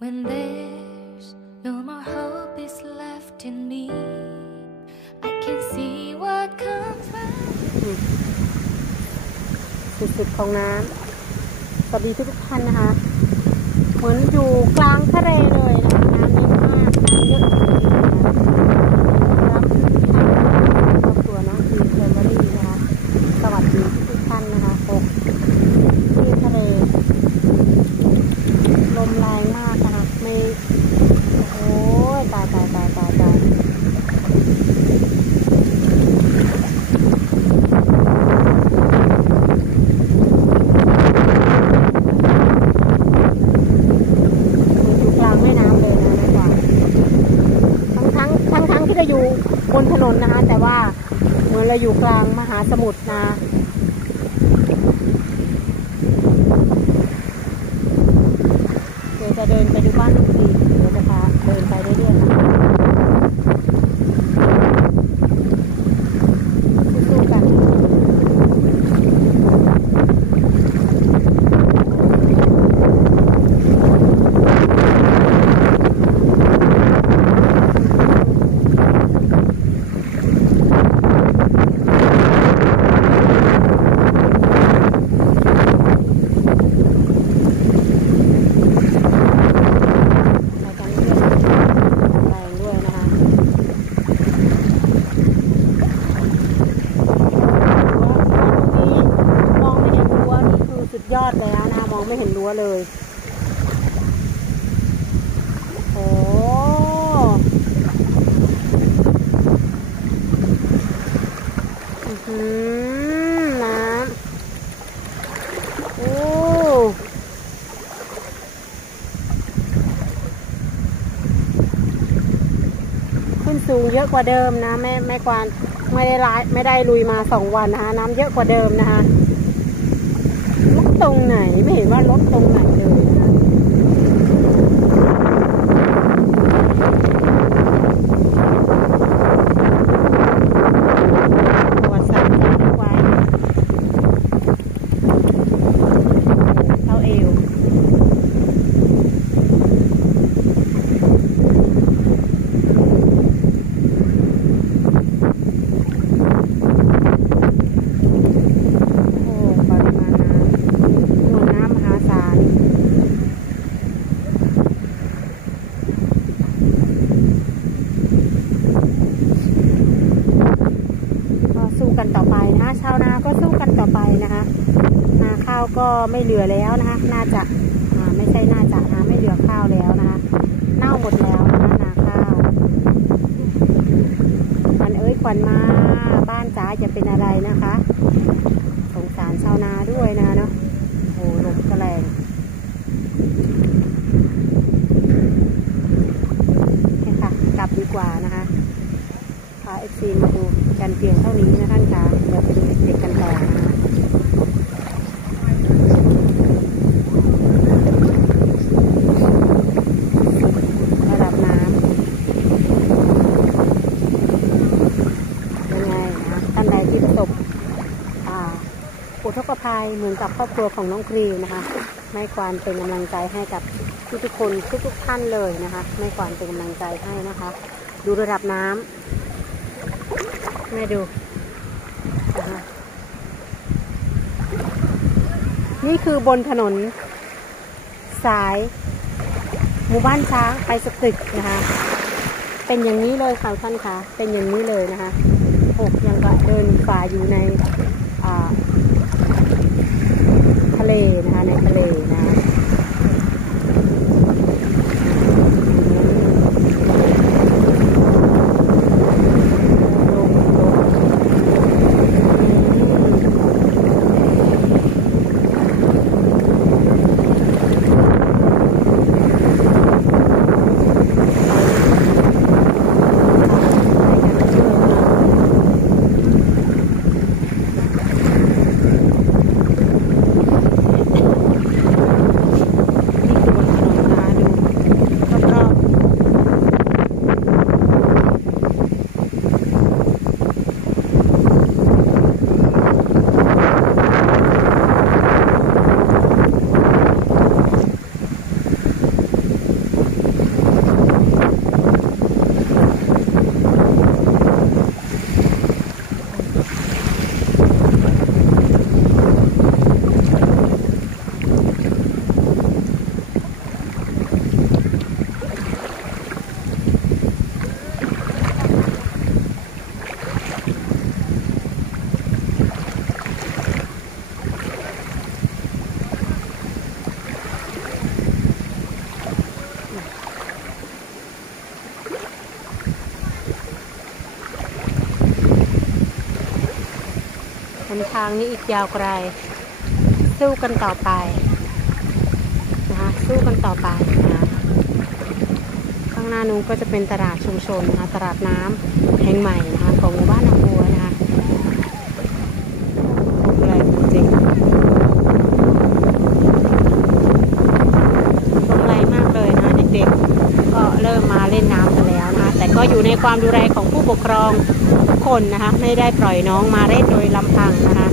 When there's no more hope is left in me, I can see what comes right. สุดๆของน้ำสวัสดีทุกท่านนะคะเหมือนอยู่กลางทะเลเลยนะคะน้ำเยอะมากน้ำเยอะเลยนะคะครอบครัวน้องทีแฟมิลี่นะคะสวัสดีทุกท่านนะคะที่ทะเลลมแรงมากนะคะไม่โอ้ยตายทั้งที่เราอยู่บนถนนนะคะแต่ว่าเหมือนเราอยู่กลางมหาสมุทรนะเดี๋ยวจะเดินไปดูบ้านลูกทีเดี๋ยวจะพาเดินไปเรื่อยๆนะสู้ๆกันยอดแล้วนะมองไม่เห็นรั้วเลยโอ้น้ำโอ้ขึ้นสูงเยอะกว่าเดิมนะแม่กวานไม่ได้ลุยมา2 วันนะคะน้ำเยอะกว่าเดิมนะคะลดตรงไหนไม่เห็นว่าลดตรงไหนเลยนะประวัติศาสตร์บันทึกไว้เท่าเอวกันต่อไปนะคะชาวนาก็สู้กันต่อไปนะคะนาข้าวก็ไม่เหลือแล้วนะคะน่าจะไม่ใช่น่าจะนะไม่เหลือข้าวแล้วนะคะเน่าหมดแล้วนะคะนาข้าวขวัญเอ้ยขวัญมาบ้านจ๋าจะเป็นอะไรนะคะสงสารชาวนาด้วยนะเนาะโอ้ลมก็แรงนี่ค่ะกลับดีกว่านะคะพาFCมาดูกันเพียงเท่านี้นะท่านคะเดี๋ยวไปดูเด็กๆกันต่อนะระดับน้ำยังไงนะท่านใดที่ประสบอุทกภัยเหมือนกับครอบครัวของน้องครีนะคะไม่ควรเป็นกำลังใจให้กับทุกๆคนทุกๆท่านเลยนะคะไม่ควรเป็นกำลังใจให้นะคะดูระดับน้ำแม่ดูนี่คือบนถนนสายหมู่บ้านช้างไปสตึกนะคะเป็นอย่างนี้เลยค่ะท่านคะเป็นอย่างนี้เลยนะคะยังก็เดินฝ่าอยู่ในทะเลนะคะในทะเลนะ นทางนี้อีกยาวไกลสู้กันต่อไปนะคะสู้กันต่อไปนะข้างหน้านู้นก็จะเป็นตลาดชุมชนนะคะตลาดน้ำแห่งใหม่นะคะของหมู่บ้านหนองบัวนะคะลมแรงจริงลมแรงมากเลยนะเด็กๆก็เริ่มมาเล่นน้ำกันแล้วนะคะแต่ก็อยู่ในความดูแลของผู้ปกครองทุกคนนะคะไม่ได้ปล่อยน้องมาเล่นโดยลำพังนะคะ